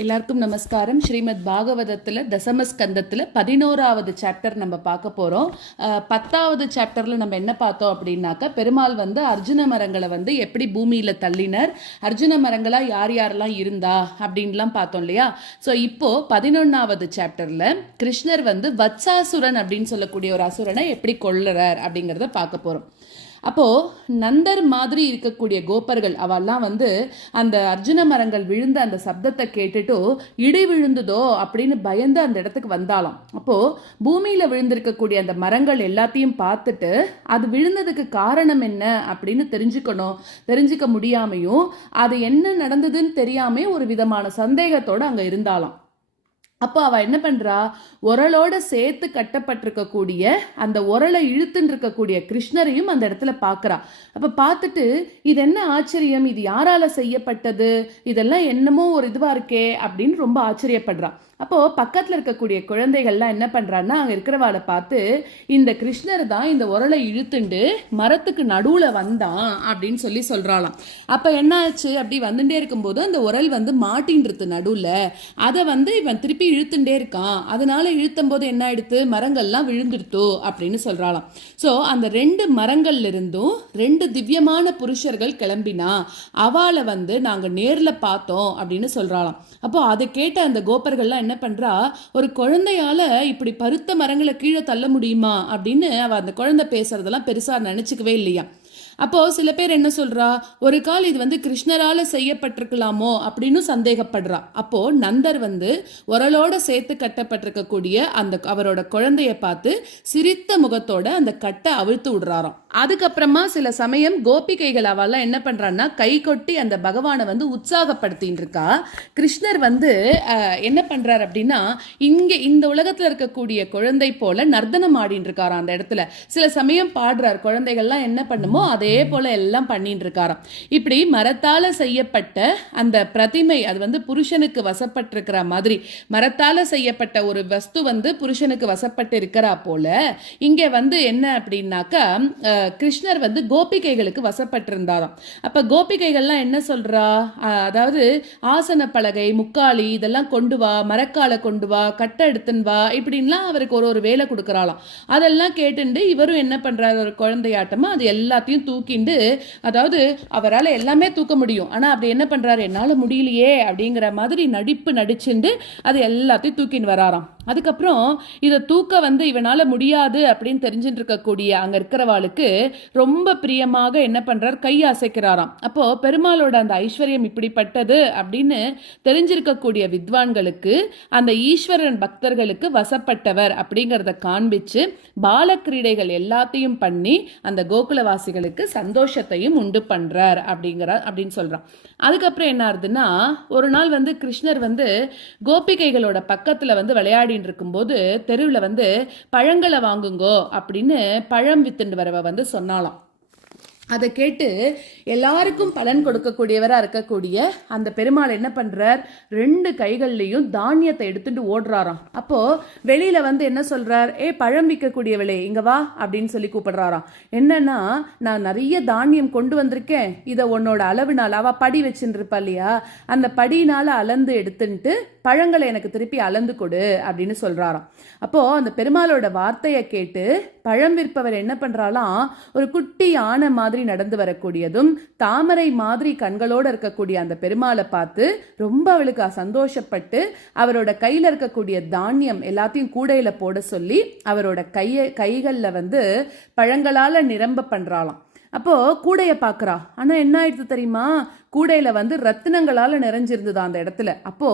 எல்லாருக்கும் நமஸ்காரம். ஸ்ரீமத் பாகவதத்தில் தசமஸ்கந்தத்தில் 11வது சாப்டர் நம்ம பார்க்க போகிறோம். 10வது சாப்டரில் நம்ம என்ன பார்த்தோம் அப்படின்னாக்கா, பெருமாள் அர்ஜுன மரங்களை எப்படி பூமியில் தள்ளினர், அர்ஜுன மரங்களாக யார் யாரெல்லாம் இருந்தா அப்படின்லாம் பார்த்தோம் இல்லையா. ஸோ இப்போது 11வது சாப்டரில் கிருஷ்ணர் வத்சாசுரன் அப்படின்னு சொல்லக்கூடிய ஒரு அசுரனை எப்படி கொள்ளுறார் அப்படிங்கிறத பார்க்க போகிறோம். அப்போது நந்தர் மாதிரி இருக்கக்கூடிய கோப்பர்கள் அவெல்லாம் அந்த அர்ஜுன மரங்கள் விழுந்த அந்த சப்தத்தை கேட்டுட்டு இடி விழுந்ததோ அப்படின்னு பயந்து அந்த இடத்துக்கு வந்தாலும், அப்போது பூமியில் விழுந்திருக்கக்கூடிய அந்த மரங்கள் எல்லாத்தையும் பார்த்துட்டு அது விழுந்ததுக்கு காரணம் என்ன அப்படின்னு தெரிஞ்சுக்க முடியாமையும் அது என்ன நடந்ததுன்னு தெரியாமே ஒரு விதமான சந்தேகத்தோடு அங்கே இருந்தாலும், அப்போ அவள் என்ன பண்ணுறா, உரலோட சேர்த்து கட்டப்பட்டிருக்கக்கூடிய அந்த உரலை இழுத்துன்னு இருக்கக்கூடிய கிருஷ்ணரையும் அந்த இடத்துல பார்க்குறா. அப்போ பார்த்துட்டு இது என்ன ஆச்சரியம், இது யாரால செய்யப்பட்டது, இதெல்லாம் என்னமோ ஒரு இதுவாக இருக்கே அப்படின்னு ரொம்ப ஆச்சரியப்படுறா. அப்போது பக்கத்தில் இருக்கக்கூடிய குழந்தைகள்லாம் என்ன பண்ணுறான்னா, அங்கே இருக்கிறவாளை பார்த்து இந்த கிருஷ்ணர் தான் இந்த உரலை இழுத்துண்டு மரத்துக்கு நடுவில் வந்தான் அப்படின்னு சொல்கிறாளாம். அப்போ என்ன ஆச்சு, அப்படி வந்துட்டே இருக்கும்போது அந்த உரல் மாட்டின்றது நடுவில், அதை இவன் திருப்பி இழுத்துட்டே இருக்கான், அதனால இழுத்தும் போது என்ன ஆயிடுத்து, மரங்கள்லாம் விழுந்துடுத்தோ அப்படின்னு சொல்கிறாளாம். ஸோ அந்த 2 மரங்கள்ல இருந்தும் 2 திவ்யமான புருஷர்கள் கிளம்பினா அவளை நாங்கள் நேரில் பார்த்தோம் அப்படின்னு சொல்கிறாளாம். அப்போ அதை கேட்ட அந்த கோப்பர்கள்லாம் என்ன பண்றா, ஒரு குழந்தையால இப்படி பருத்த மரங்களை கீழே தள்ள முடியுமா அப்படின்னு அவ அந்த குழந்தை பேசுறதெல்லாம் பெருசா நினைச்சுக்கவே இல்லையா. அப்போ சில பேர் என்ன சொல்றா, ஒரு கால் இது கிருஷ்ணரால செய்யப்பட்டிருக்கலாமோ அப்படின்னு சந்தேகப்படுறா. அப்போ நந்தர் உரலோட சேர்த்து கட்டப்பட்டிருக்கக்கூடிய அந்த அவரோட குழந்தைய பார்த்து சிரித்த முகத்தோட அந்த கட்டை அவிழ்த்து விடுறாராம். அதுக்கப்புறமா சில சமயம் கோபிகைகள் அவெல்லாம் என்ன பண்றான்னா கை கொட்டி அந்த பகவானை உற்சாகப்படுத்தின்னு இருக்கா. கிருஷ்ணர் என்ன பண்றாரு அப்படின்னா, இங்க இந்த உலகத்துல இருக்கக்கூடிய குழந்தை போல நர்த்தனம் ஆடின்னு இருக்காராம் அந்த இடத்துல. சில சமயம் பாடுறார், குழந்தைகள்லாம் என்ன பண்ணுமோ அதே போல எல்லாம் பண்ணிட்டு இருக்காராம். இப்படி மரத்தால செய்யப்பட்ட அந்த பிரதிமை அது புருஷனுக்கு வசப்பட்டிருக்கிற மாதிரி, மரத்தால செய்யப்பட்ட ஒரு வஸ்து புருஷனுக்கு வசப்பட்டு இருக்கிறா போல இங்க என்ன அப்படின்னாக்கா, கிருஷ்ணர் கோபிகைகளுக்கு வசப்பட்டிருந்தாராம். அப்ப கோபிகைகள்லாம் என்ன சொல்றா, அதாவது ஆசன பலகை, முக்காலி இதெல்லாம் கொண்டு வா, மரக்காலை கொண்டு வா, கட்டை எடுத்துன்னு வா, இப்படின்லாம் அவருக்கு ஒரு வேலை கொடுக்கறாளாம். அதெல்லாம் கேட்டுண்டு இவரும் என்ன பண்றாரு, ஒரு குழந்தையாட்டமா அது எல்லாத்தையும் தூக்கிண்டு, அதாவது அவரால் எல்லாமே தூக்க முடியும், ஆனா அப்படி என்ன பண்றாரு, என்னால முடியலையே அப்படிங்கிற மாதிரி நடிச்சுண்டு அது எல்லாத்தையும் தூக்கின்னு வராராம். அதுக்கப்புறம் இதை தூக்க இவனால முடியாது அப்படின்னு தெரிஞ்சுட்டு இருக்கக்கூடிய அங்க இருக்கிறவாளுக்கு ரொம்ப பிரியமாக என்ன பண்றார், கை அசைக்கிறாராம். அப்போ பெருமாளோட அந்த ஐஸ்வர்யம் இப்படிப்பட்டது அப்படின்னு தெரிஞ்சிருக்கக்கூடிய வித்வான்களுக்கு, அந்த ஈஸ்வரன் பக்தர்களுக்கு வசப்பட்டவர் அப்படிங்கிறத காண்பிச்சு பாலக்கிரீடைகள் எல்லாத்தையும் பண்ணி அந்த கோகுலவாசிகளுக்கு சந்தோஷத்தையும் உண்டு பண்றார் அப்படின்னு சொல்றான். அதுக்கப்புறம் என்ன ஆகுதுன்னா, ஒரு நாள் கிருஷ்ணர் கோபிகைகளோட பக்கத்துல விளையாடின்னு இருக்கும்போது தெருவில் பழங்களை வாங்குங்கோ அப்படின்னு பழம் வித்துண்டு வரவ சொன்னாலாம். அதை கேட்டு எல்லாருக்கும் பலன் கொடுக்கக்கூடியவராக இருக்கக்கூடிய அந்த பெருமாள் என்ன பண்ணுறார், 2 கைகள்லையும் தானியத்தை எடுத்துட்டு ஓடுறாராம். அப்போது வெளியில் என்ன சொல்கிறார், பழம் விற்கக்கூடியவளே இங்கே வா அப்படின்னு சொல்லி கூப்பிடுறாராம். என்னன்னா, நான் நிறைய தானியம் கொண்டு வந்திருக்கேன், இதை உன்னோட அளவுனால, அவள் படி வச்சுருப்பா இல்லையா, அந்த படியினால் அளந்து எடுத்துட்டு பழங்களை எனக்கு திருப்பி அளந்து கொடு அப்படின்னு சொல்கிறாராம். அப்போது அந்த பெருமாளோட வார்த்தையை கேட்டு பழம் விற்பவர் என்ன பண்ணுறாலாம், ஒரு குட்டி யானை மாதிரி நடந்து வரக்கூடியதும் தாமரை மாதிரி கண்களோடு இருக்கக்கூடிய அந்த பெருமாளை பார்த்து ரொம்ப அவளுக்கு சந்தோஷப்பட்டு அவரோட கையில் இருக்கக்கூடிய தானியம் எல்லாத்தையும் கூடையில போட சொல்லி அவரோட கைகளில் பழங்களால நிரம்ப பண்றாளாம். அப்போ கூடைய பார்க்குறா, ஆனால் என்ன ஆயிடுது தெரியுமா, கூடையில ரத்தினங்களால நிறைஞ்சிருந்தது அந்த இடத்துல. அப்போ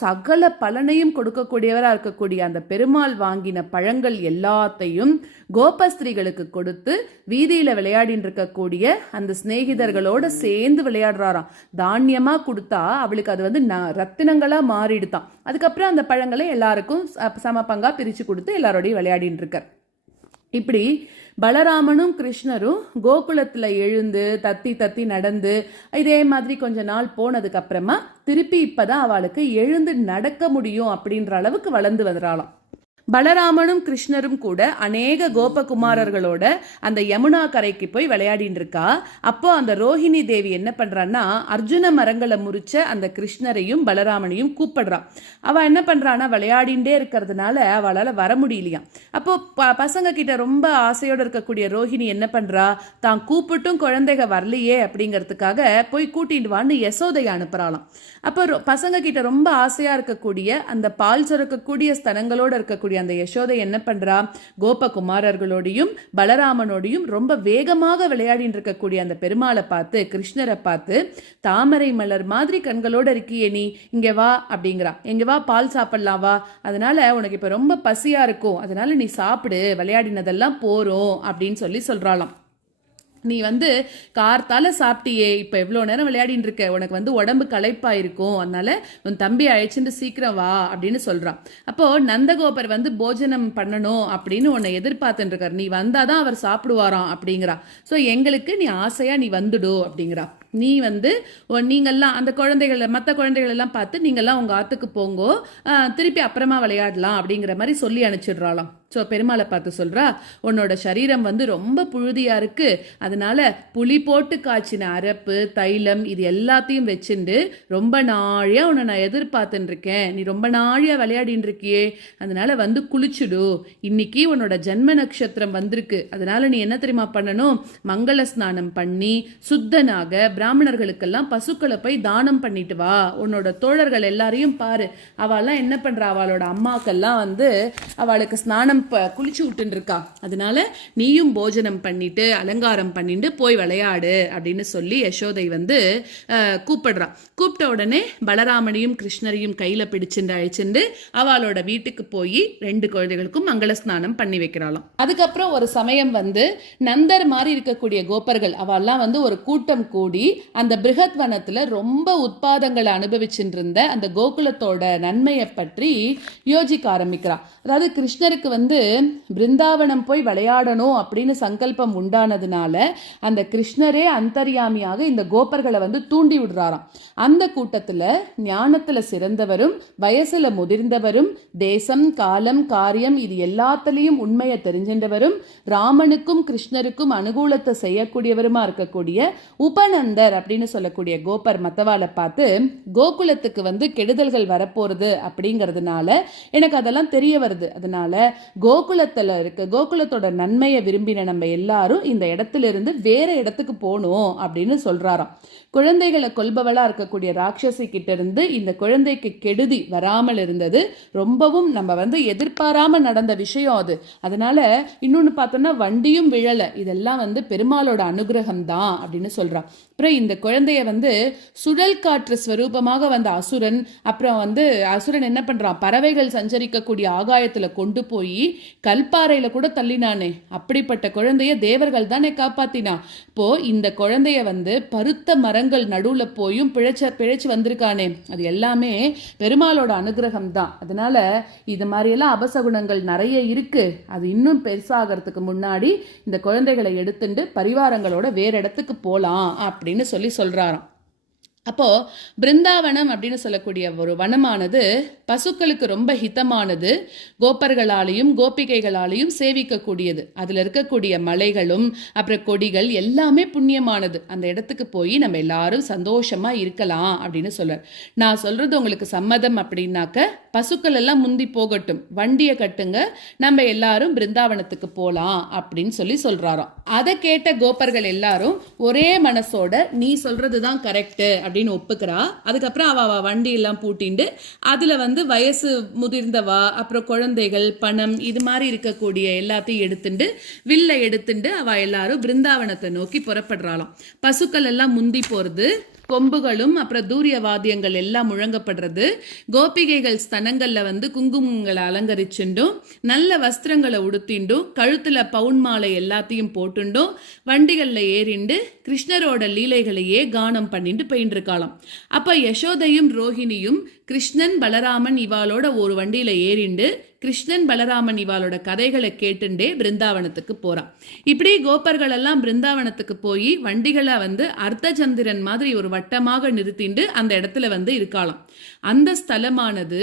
சகல பலனையும் கொடுக்கக்கூடியவராக இருக்கக்கூடிய அந்த பெருமாள் வாங்கின பழங்கள் எல்லாத்தையும் கோபஸ்திரீகளுக்கு கொடுத்து வீதியில விளையாடின்னு இருக்கக்கூடிய அந்த சிநேகிதர்களோட சேர்ந்து விளையாடுறாராம். தானியமா கொடுத்தா அவளுக்கு அது ரத்தினங்களா மாறிடுதான். அதுக்கப்புறம் அந்த பழங்களை எல்லாருக்கும் சம பங்கா பிரிச்சு கொடுத்து எல்லாரோடையும் விளையாடின்னு இருக்கார். இப்படி பலராமனும் கிருஷ்ணரும் கோகுலத்தில் எழுந்து தத்தி நடந்து இதே மாதிரி கொஞ்ச நாள் போனதுக்கு அப்புறமா திருப்பி இப்பதான் அவளுக்கு எழுந்து நடக்க முடியும் அப்படின்ற அளவுக்கு வளர்ந்து வந்துறாளாம். பலராமனும் கிருஷ்ணரும் கூட அநேக கோபகுமாரர்களோட அந்த யமுனா கரைக்கு போய் விளையாடிட்டு இருக்கா. அப்போ அந்த ரோஹிணி தேவி என்ன பண்றான்னா அர்ஜுன மரங்களை முறிச்ச அந்த கிருஷ்ணரையும் பலராமனையும் கூப்பிடுறான். அவ என்ன பண்றான்னா விளையாடிண்டே இருக்கிறதுனால அவளால வர முடியலையா. அப்போ பசங்க கிட்ட ரொம்ப ஆசையோட இருக்கக்கூடிய ரோஹிணி என்ன பண்றா, தான் கூப்பிட்டும் குழந்தைக வரலையே அப்படிங்கிறதுக்காக போய் கூட்டிட்டு வான்னு யசோதையை அனுப்புறாளாம். அப்போ பசங்க கிட்ட ரொம்ப ஆசையா இருக்கக்கூடிய அந்த பால் சுரக்கக்கூடிய ஸ்தனங்களோட இருக்கக்கூடிய அந்த யசோதை என்ன பண்றா, கோபகுமாரர்களோடையும் பலராமனோடையும் ரொம்ப வேகமாக விளையாடிட்டு இருக்கக்கூடிய அந்த பெருமாளை பார்த்து கிருஷ்ணரை பார்த்து, தாமரை மலர் மாதிரி கண்களோட இருக்கியே நீ, இங்க வா அப்படிங்கிறா. இங்க வா, பால் சாப்பிடலாம் வா, அதனால உனக்கு இப்ப ரொம்ப பசியா இருக்கும், அதனால நீ சாப்பிடு, விளையாடினதெல்லாம் போறோம் அப்படின்னு சொல்லி சொல்றாளாம். நீ கார்த்தால சாப்பிட்டியே, இப்ப எவ்வளவு நேரம் விளையாடிட்டு இருக்க, உனக்கு உடம்பு களைப்பா இருக்கும், அதனால உன் தம்பி அழைச்சிட்டு சீக்கிரம் வா அப்படின்னு சொல்றான். அப்போ நந்தகோபர் போஜனம் பண்ணணும் அப்படின்னு உன்னை எதிர்பார்த்துட்டு இருக்காரு, நீ வந்தாதான் அவர் சாப்பிடுவாராம் அப்படிங்கிறா. ஸோ எங்களுக்கு நீ ஆசையா நீ வந்துடு அப்படிங்கிறா. நீ நீங்கள்லாம் அந்த குழந்தைகள் மற்ற குழந்தைகள் எல்லாம் பார்த்து நீங்கள்லாம் உங்க ஆத்துக்கு போங்கோ, திருப்பி அப்புறமா விளையாடலாம் அப்படிங்கிற மாதிரி சொல்லி அனுப்பிச்சிடுறாளாம். ஸோ பெருமாளை பார்த்து சொல்றா, உன்னோட சரீரம் ரொம்ப புழுதியா இருக்கு, அதனால புளி போட்டு காய்ச்சின அரப்பு தைலம் இது எல்லாத்தையும் வச்சுண்டு ரொம்ப நாழியா உன்னை நான் எதிர்பார்த்துட்டு இருக்கேன், நீ ரொம்ப நாழியா விளையாடின்னு இருக்கியே, அதனால குளிச்சுடு, இன்னைக்கு உன்னோட ஜென்ம நட்சத்திரம் வந்திருக்கு, அதனால நீ என்ன தெரியுமா பண்ணணும், மங்கள ஸ்நானம் பண்ணி சுத்தனாக பிராமணர்களுக்கெல்லாம் பசுக்களை போய் தானம் பண்ணிட்டு வா, உன்னோட தோழர்கள் எல்லாரையும் பாரு, அவெல்லாம் என்ன பண்றா, அவளோட அம்மாக்கெல்லாம் அவளுக்கு ஸ்நானம் குளிச்சு விட்டு இருக்கா, அதனால நீயும் போஜனம் பண்ணிட்டு அலங்காரம் பண்ணிட்டு போய் விளையாடு அப்படின்னு சொல்லி யசோதை கூப்பிடுறா. கூப்பிட்ட உடனே பலராமனையும் கிருஷ்ணரையும் கையில பிடிச்சுட்டு அழைச்சிட்டு அவளோட வீட்டுக்கு போய் 2 குழந்தைகளுக்கும் மங்கள ஸ்நானம் பண்ணி வைக்கிறாளாம். அதுக்கப்புறம் ஒரு சமயம் நந்தர் மாதிரி இருக்கக்கூடிய கோபர்கள் அவெல்லாம் ஒரு கூட்டம் கூடி அந்த பிருகத் வனத்துல ரொம்ப உட்பாதங்களை அனுபவிச்சுட்டு இருந்த அந்த கோகுலத்தோட நன்மையை பற்றி யோசிக்க ஆரம்பிக்கிறா. அதாவது கிருஷ்ணருக்கு பிருந்தாவனம் போய் விளையாடணும் அப்படின்னு சங்கல்பம் உண்டானதுனால அந்த கிருஷ்ணரே அந்தர்யாமியாக இந்த கோபர்களை தூண்டி விடுறாராம். அந்த கூட்டத்துல ஞானத்துல சிறந்தவரும் வயசுல முதிர்ந்தவரும் தேசம் காலம் காரியம் இது எல்லாத்திலையும் உண்மையை தெரிஞ்சின்றவரும் ராமனுக்கும் கிருஷ்ணருக்கும் அனுகூலத்தை செய்யக்கூடியவருமா இருக்கக்கூடிய உபநந்தர் அப்படின்னு சொல்லக்கூடிய கோபர் மத்தவாளை பார்த்து, கோகுலத்துக்கு கெடுதல்கள் வரப்போறது அப்படிங்கிறதுனால எனக்கு அதெல்லாம் தெரிய வருது, அதனால கோகுலத்துல இருக்கு கோகுலத்தோட நன்மையை விரும்பின நம்ம எல்லாரும் இந்த இடத்துல இருந்து வேற இடத்துக்கு போகணும் அப்படின்னு சொல்றாராம். குழந்தைகளை கொல்பவளா இருக்கக்கூடிய ராட்சசி கிட்ட இருந்து இந்த குழந்தைக்கு கெடுதி வராமல் இருந்தது ரொம்பவும் நம்ம எதிர்பாராம நடந்த விஷயம் அது. அதனால இன்னொன்னு பார்த்தோம்னா வண்டியும் விழல, இதெல்லாம் பெருமாளோட அனுகிரகம் தான் அப்படின்னு சொல்றான். அப்புறம் இந்த குழந்தைய சுழல் காற்று ஸ்வரூபமாக அசுரன் அப்புறம் அசுரன் என்ன பண்றான், பறவைகள் சஞ்சரிக்கக்கூடிய ஆகாயத்துல கொண்டு போய் கல்பாறையில கூட தள்ளினானே, அப்படிப்பட்ட குழந்தைய தேவர்கள் தானே காப்பாத்தினா. இப்போ இந்த குழந்தைய பருத்த மரங்கள் நடுவுல போயும் பிழைச்சு வந்திருக்கானே, அது எல்லாமே பெருமாளோட அனுகிரகம் தான். அதனால இது மாதிரி எல்லாம் அபசகுணங்கள் நிறைய இருக்கு, அது இன்னும் பெருசாகிறதுக்கு முன்னாடி இந்த குழந்தைகளை எடுத்துட்டு பரிவாரங்களோட வேற இடத்துக்கு போலாம் அப்படின்னு சொல்றாராம். அப்போ பிருந்தாவனம் அப்படின்னு சொல்லக்கூடிய ஒரு வனமானது பசுக்களுக்கு ரொம்ப ஹிதமானது, கோப்பர்களாலையும் கோபிகைகளாலையும் சேவிக்கக்கூடியது. அதுல இருக்கக்கூடிய மலைகளும் அப்புறம் கொடிகள் எல்லாமே புண்ணியமானது. அந்த இடத்துக்கு போய் நம்ம எல்லாரும் சந்தோஷமா இருக்கலாம் அப்படின்னு சொல்றார். நான் சொல்றது உங்களுக்கு சம்மதம் அப்படின்னாக்க பசுக்கள் எல்லாம் முந்தி போகட்டும், வண்டியை கட்டுங்க, நம்ம எல்லாரும் பிருந்தாவனத்துக்கு போலாம் அப்படின்னு சொல்றாராம். அதை கேட்ட கோப்பர்கள் எல்லாரும் ஒரே மனசோட நீ சொல்றதுதான் கரெக்ட் அப்படின்னு ஒப்புக்கிறா. அதுக்கப்புறம் அவ வண்டி எல்லாம் பூட்டிண்டு அதுல வயசு முதிர்ந்தவா அப்புறம் குழந்தைகள் பணம் இது மாதிரி இருக்கக்கூடிய எல்லாத்தையும் எடுத்துட்டு வில்ல எடுத்துட்டு அவ எல்லாரும் பிருந்தாவனத்தை நோக்கி புறப்படுறாளாம். பசுக்கள் எல்லாம் முந்தி போறது, கொம்புகளும் அப்புறம் தூரிய வாத்தியங்கள் எல்லாம் முழங்கப்படுறது, கோபிகைகள் ஸ்தனங்கள்ல குங்குமங்களை அலங்கரிச்சுண்டும் நல்ல வஸ்திரங்களை உடுத்திண்டும் கழுத்துல பவுன் மாலை எல்லாத்தையும் போட்டுண்டும் வண்டிகள்ல ஏறிண்டு கிருஷ்ணரோட லீலைகளையே கானம் பண்ணிட்டு போயிட்டு இருக்காளாம். அப்ப யசோதையும் ரோஹிணியும் கிருஷ்ணன் பலராமன் இவாளோட ஒரு வண்டியில ஏறிண்டு கிருஷ்ணன் பலராமன் இவாளோட கதைகளை கேட்டுண்டே பிருந்தாவனத்துக்கு போறான். இப்படி கோபர்கள் எல்லாம் பிருந்தாவனத்துக்கு போய் வண்டிகளை வந்து அர்த்தச்சந்திரன் மாதிரி ஒரு வட்டமாக நிறுத்திண்டு அந்த இடத்துல வந்து இருக்கலாம். அந்த ஸ்தலமானது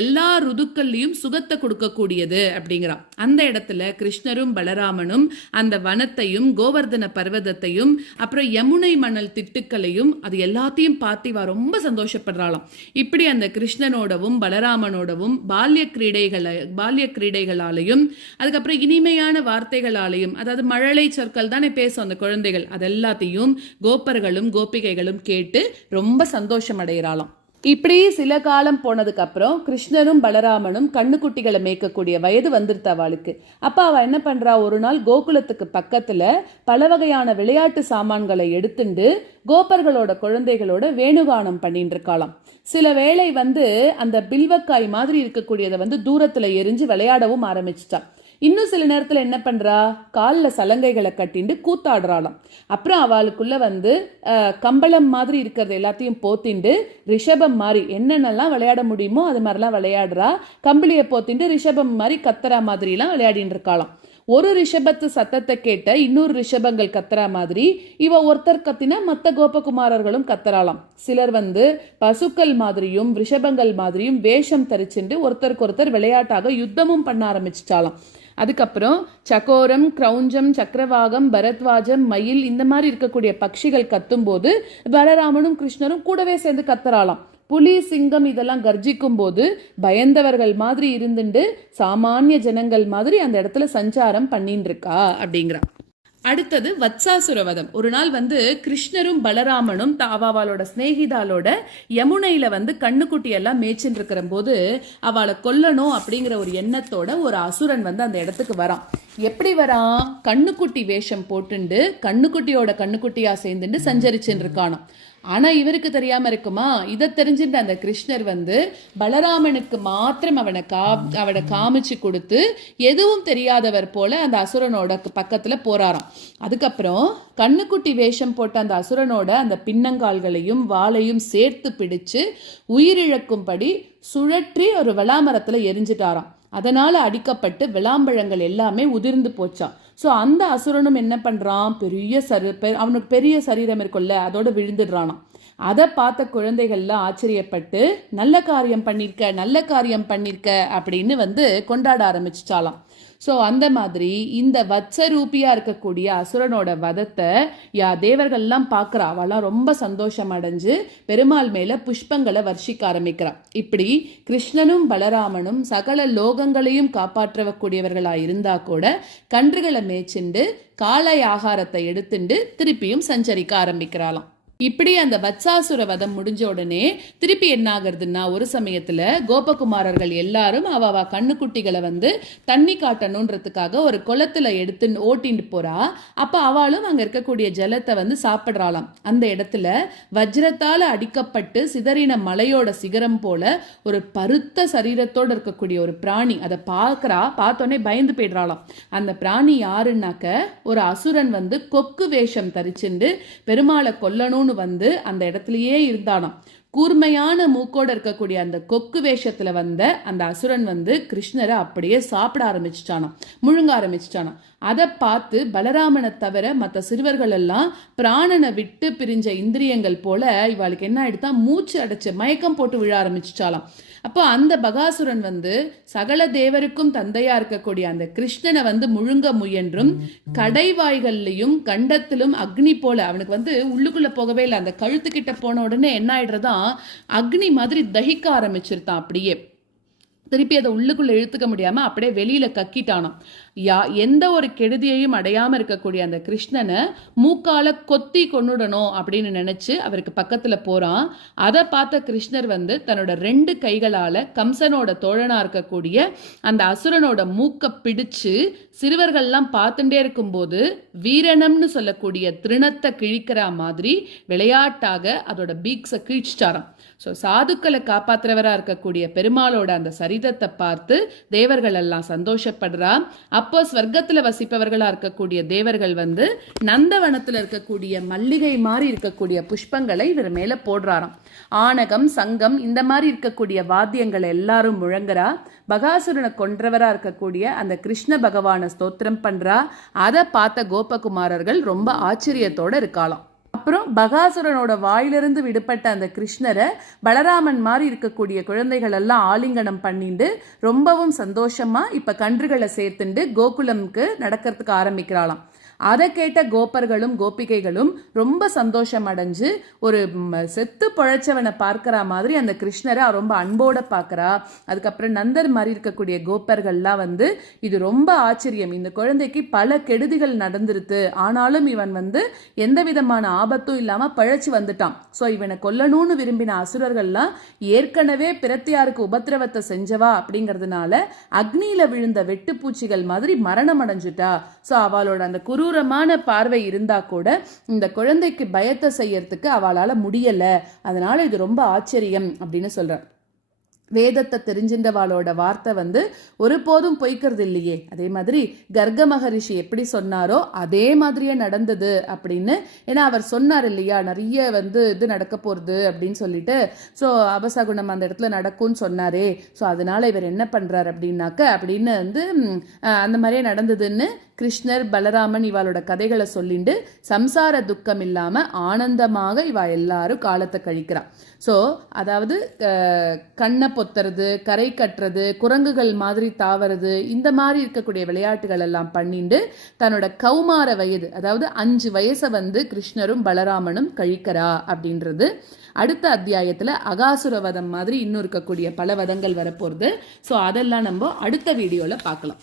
எல்லா ருதுக்கள்லையும் சுகத்தை கொடுக்கக்கூடியது அப்படிங்கிறான். அந்த இடத்துல கிருஷ்ணரும் பலராமனும் அந்த வனத்தையும் கோவர்தன பர்வதத்தையும் அப்புறம் யமுனை மணல் திட்டுக்களையும் அது எல்லாத்தையும் பார்த்து இவா ரொம்ப சந்தோஷப்படுறாளாம். இப்படி அந்த கிருஷ்ணனோடவும் பலராமனோடவும் பால்ய கிரீடைகளாலையும் அதுக்கப்புறம் இனிமையான வார்த்தைகளாலையும், அதாவது மழலை சொற்கள் தானே பேசும் அந்த குழந்தைகள், அதெல்லாத்தையும் கோப்பர்களும் கோபிகைகளும் கேட்டு ரொம்ப சந்தோஷம் அடைகிறாளாம். இப்படி சில காலம் போனதுக்கு அப்புறம் கிருஷ்ணரும் பலராமனும் கண்ணுக்குட்டிகளை மேய்க்கக்கூடிய வயது வந்துருத்த அவளுக்கு. அப்ப அவ என்ன பண்றா, ஒரு நாள் கோகுலத்துக்கு பக்கத்துல பல வகையான விளையாட்டு சாமான்களை எடுத்துண்டு கோபர்களோட குழந்தைகளோட வேணுகானம் பண்ணிட்டு இருக்காளாம். சில வேளை வந்து அந்த பில்வக்காய் மாதிரி இருக்கக்கூடியதை வந்து தூரத்துல எரிஞ்சு விளையாடவும் ஆரம்பிச்சுட்டா. இன்னும் சில நேரத்துல என்ன பண்றா, காலில் சலங்கைகளை கட்டிண்டு கூத்தாடுறாளாம். அப்புறம் அவளுக்குள்ள வந்து கம்பளம் மாதிரி இருக்கிறது எல்லாத்தையும் போத்திண்டு ரிஷபம் மாதிரி என்னென்னலாம் விளையாட முடியுமோ அது மாதிரிலாம் விளையாடுறா. கம்பளியை போத்திண்டு ரிஷபம் மாதிரி கத்துறா மாதிரிலாம் விளையாடிட்டு இருக்காளாம். ஒரு ரிஷபத்து சத்தத்தை கேட்ட இன்னொரு ரிஷபங்கள் கத்துறா மாதிரி இவ ஒருத்தர் கத்தினா மற்ற கோபகுமாரர்களும் கத்துறாளாம். சிலர் வந்து பசுக்கள் மாதிரியும் ரிஷபங்கள் மாதிரியும் வேஷம் தரிச்சுண்டு ஒருத்தருக்கு ஒருத்தர் விளையாட்டாக யுத்தமும் பண்ண ஆரம்பிச்சிட்டாலாம். அதுக்கப்புறம் சகோரம், கிரௌஞ்சம், சக்கரவாகம், பரத்வாஜம், மயில் இந்த மாதிரி இருக்கக்கூடிய பட்சிகள் கத்தும் போது பலராமனும் கிருஷ்ணரும் கூடவே சேர்ந்து கத்துறாளாம். புலி, சிங்கம் இதெல்லாம் கர்ஜிக்கும் போது பயந்தவர்கள் மாதிரி இருந்துட்டு சாமானிய ஜனங்கள் மாதிரி அந்த இடத்துல சஞ்சாரம் பண்ணிட்டு இருக்கா அப்படிங்கிறா. அடுத்தது வத்சாசுரவதம். ஒரு நாள் வந்து கிருஷ்ணரும் பலராமனும் அவளோட ஸ்நேகிதாலோட யமுனையில வந்து கண்ணுக்குட்டி எல்லாம் மேய்ச்சின்னு இருக்கிற போது அவளை கொல்லணும் அப்படிங்கிற ஒரு எண்ணத்தோட ஒரு அசுரன் வந்து அந்த இடத்துக்கு வரான். எப்படி வரான், கண்ணுக்குட்டி வேஷம் போட்டுண்டு கண்ணுக்குட்டியோட கண்ணுக்குட்டியா சேர்ந்துட்டு சஞ்சரிச்சுன்னு இருக்கானோ. ஆனா இவருக்கு தெரியாம இருக்குமா, இதை தெரிஞ்சுட்டு அந்த கிருஷ்ணர் வந்து பலராமனுக்கு மாத்திரம் அவனை காமிச்சு கொடுத்து எதுவும் தெரியாதவர் போல அந்த அசுரனோட பக்கத்துல போறாராம். அதுக்கப்புறம் கண்ணுக்குட்டி வேஷம் போட்ட அந்த அசுரனோட அந்த பின்னங்கால்களையும் வாளையும் சேர்த்து பிடிச்சு உயிரிழக்கும்படி சுழற்றி ஒரு விளாமரத்துல எரிஞ்சிட்டாராம். அதனால அடிக்கப்பட்டு விளாம்பழங்கள் எல்லாமே உதிர்ந்து போச்சான். ஸோ அந்த அசுரனும் என்ன பண்ணுறான், அவனுக்கு பெரிய சரீரம் இருக்குல்ல அதோட விழுந்துடுறானாம். அதை பார்த்த குழந்தைகள்லாம் ஆச்சரியப்பட்டு நல்ல காரியம் பண்ணியிருக்க அப்படின்னு வந்து கொண்டாட ஆரம்பிச்சிட்டாலாம். ஸோ அந்த மாதிரி இந்த வத்சரூபியா இருக்கக்கூடிய அசுரனோட வதத்தை தேவர்கள்லாம் பார்க்குறா. அவெல்லாம் ரொம்ப சந்தோஷம் அடைஞ்சு பெருமாள் மேல புஷ்பங்களை வர்ஷிக்க ஆரம்பிக்கிறா. இப்படி கிருஷ்ணனும் பலராமனும் சகல லோகங்களையும் காப்பாற்றக்கூடியவர்களா இருந்தா கூட கன்றுகளை மேய்ச்சிண்டு காலை ஆகாரத்தை எடுத்துண்டு திருப்பியும் சஞ்சரிக்க ஆரம்பிக்கிறாளாம். இப்படி அந்த வத்சாசுர வதம் முடிஞ்ச உடனே திருப்பி என்ன ஆகுறதுன்னா, ஒரு சமயத்துல கோபகுமாரர்கள் எல்லாரும் அவ கண்ணுக்குட்டிகளை வந்து தண்ணி காட்டணுன்றதுக்காக ஒரு குளத்துல எடுத்து ஓட்டிட்டு போறா. அப்ப அவளும் அங்க இருக்கக்கூடிய ஜலத்தை வந்து சாப்பிடுறாளாம். அந்த இடத்துல வஜ்ரத்தால அடிக்கப்பட்டு சிதறின மலையோட சிகரம் போல ஒரு பருத்த சரீரத்தோட இருக்கக்கூடிய ஒரு பிராணி அதை பார்த்தோன்னே பயந்து போயிடுறாளாம். அந்த பிராணி யாருன்னாக்க ஒரு அசுரன் வந்து கொக்கு வேஷம் தரிச்சுண்டு பெருமாளை கொல்லணும் வந்து அந்த இடத்துலயே இருந்தானாம். கூர்மையான மூக்கோட இருக்கக்கூடிய அந்த கொக்கு வேஷத்துல வந்த அந்த அசுரன் வந்து கிருஷ்ணரை அப்படியே சாப்பிட ஆரம்பிச்சிட்டானாம், முழுங்க ஆரம்பிச்சிட்டானாம். அதை பார்த்து பலராமனை தவிர மற்ற சிறுவர்கள் எல்லாம் பிராணனை விட்டு பிரிஞ்ச இந்திரியங்கள் போல இவாளுக்கு என்ன ஆயிடுதா, மூச்சு அடைச்சு மயக்கம் போட்டு விழ ஆரம்பிச்சிட்டாலாம். அப்போ அந்த பகாசுரன் வந்து சகல தேவருக்கும் தந்தையா இருக்கக்கூடிய அந்த கிருஷ்ணனை வந்து முழுங்க முயன்றும் கடைவாய்கள்லையும் கண்டத்திலும் அக்னி போல அவனுக்கு வந்து உள்ளுக்குள்ள போகவே இல்லை. அந்த கழுத்துக்கிட்ட போன உடனே என்ன ஆயிடுறதா, அக்னி மாதிரி தகிக்க ஆரம்பிச்சிருத்தான். அப்படியே திருப்பி அதை உள்ளுக்குள்ள இழுத்துக்க முடியாம அப்படியே வெளியில கக்கிட்டானாம். எந்த ஒரு கெடுதியையும் அடையாம இருக்கக்கூடிய அந்த கிருஷ்ணனை மூக்கால கொத்தி கொன்னுடணும் அப்படின்னு நினைச்சு அவருக்கு பக்கத்துல போறான். அதை பார்த்த கிருஷ்ணர் வந்து தன்னோட 2 கைகளால கம்சனோட தோழனா இருக்கக்கூடிய அந்த அசுரனோட மூக்க பிடிச்சு சிறுவர்கள்லாம் பார்த்துட்டே இருக்கும்போது வீரணம்னு சொல்லக்கூடிய திருணத்தை கிழிக்கிற மாதிரி விளையாட்டாக அதோட பீக்ஸை கிழிச்சிட்டாராம். ஸோ சாதுக்களை காப்பாற்றுறவரா இருக்கக்கூடிய பெருமாளோட அந்த சரிதத்தை பார்த்து தேவர்கள் எல்லாம் சந்தோஷப்படுறா. அப்போ ஸ்வர்க்கத்துல வசிப்பவர்களா இருக்கக்கூடிய தேவர்கள் வந்து நந்தவனத்துல இருக்கக்கூடிய மல்லிகை மாதிரி இருக்கக்கூடிய புஷ்பங்களை இவர் மேல போடுறாராம். ஆனகம் சங்கம் இந்த மாதிரி இருக்கக்கூடிய வாத்தியங்களை எல்லாரும் முழங்குறா. பகாசுரனை கொன்றவரா இருக்கக்கூடிய அந்த கிருஷ்ண பகவானை ஸ்தோத்திரம் பண்றா. அதை பார்த்த கோபகுமாரர்கள் ரொம்ப ஆச்சரியத்தோட இருக்காளாம். அப்புறம் பகாசுரனோட வாயிலிருந்து விடுபட்ட அந்த கிருஷ்ணரை பலராமன் மாதிரி இருக்கக்கூடிய குழந்தைகள் எல்லாம் ஆலிங்கனம் பண்ணிட்டு ரொம்பவும் சந்தோஷமா இப்ப கன்றுகளை சேர்த்துண்டு கோகுலம்க்கு நடக்கிறதுக்கு ஆரம்பிக்கிறாளாம். அதை கேட்ட கோபர்களும் கோபிகைகளும் ரொம்ப சந்தோஷம் அடைஞ்சு ஒரு செத்து பழைச்சவனை பார்க்கற மாதிரி அந்த கிருஷ்ணரை ரொம்ப அன்போட பார்க்கறா. அதுக்கப்புறம் நந்தர் மாதிரி இருக்கக்கூடிய கோப்பர்கள்லாம் வந்து இது ரொம்ப ஆச்சரியம், இந்த குழந்தைக்கு பல கெடுதிகள் நடந்துருது, ஆனாலும் இவன் வந்து எந்த விதமான ஆபத்தும் இல்லாம பழைச்சு வந்துட்டான். ஸோ இவனை கொல்லணும்னு விரும்பின அசுரர்கள்லாம் ஏற்கனவே பிரத்தியாருக்கு உபத்திரவத்தை செஞ்சவா அப்படிங்கிறதுனால அக்னியில விழுந்த வெட்டுப்பூச்சிகள் மாதிரி மரணம் அடைஞ்சுட்டா. ஸோ அவளோட அந்த குரூரமான பார்வை இருந்தா கூட இந்த குழந்தைக்கு பயத்தை செய்யறதுக்கு அவளால முடியல, அதனால இது ரொம்ப ஆச்சரியம் அப்படின்னு சொல்றார். வேதத்தை தெரிஞ்சின்றவாளோட வார்த்தை வந்து ஒருபோதும் பொய்க்கிறது இல்லையே. அதே மாதிரி கர்க மகரிஷி எப்படி சொன்னாரோ அதே மாதிரியே நடந்தது அப்படின்னு. ஏன்னா அவர் சொன்னார் இல்லையா, நிறைய வந்து இது நடக்க போறது அப்படின்னு சொல்லிட்டு. ஸோ அபசகுணம் அந்த இடத்துல நடக்கும்னு சொன்னாரே. ஸோ அதனால இவர் என்ன பண்றாரு அப்படின்னாக்க அப்படின்னு வந்து அந்த மாதிரியே நடந்ததுன்னு கிருஷ்ணர் பலராமன் இவாளோட கதைகளை சொல்லிட்டு சம்சார துக்கம் இல்லாம ஆனந்தமாக இவா எல்லாரும் காலத்தை கழிக்கிறான். ஸோ அதாவது கண்ணை பொத்துறது, கரை கட்டுறது, குரங்குகள் மாதிரி தாவறது, இந்த மாதிரி இருக்கக்கூடிய விளையாட்டுகள் எல்லாம் பண்ணிட்டு தன்னோட கௌமார வயது அதாவது 5 வயசை வந்து கிருஷ்ணரும் பலராமனும் கழிக்கிறா அப்படின்றது. அடுத்த அத்தியாயத்துல அகாசுர வதம் மாதிரி இன்னும் இருக்கக்கூடிய பல வதங்கள் வரப்போறது. ஸோ அதெல்லாம் நம்ம அடுத்த வீடியோல பார்க்கலாம்.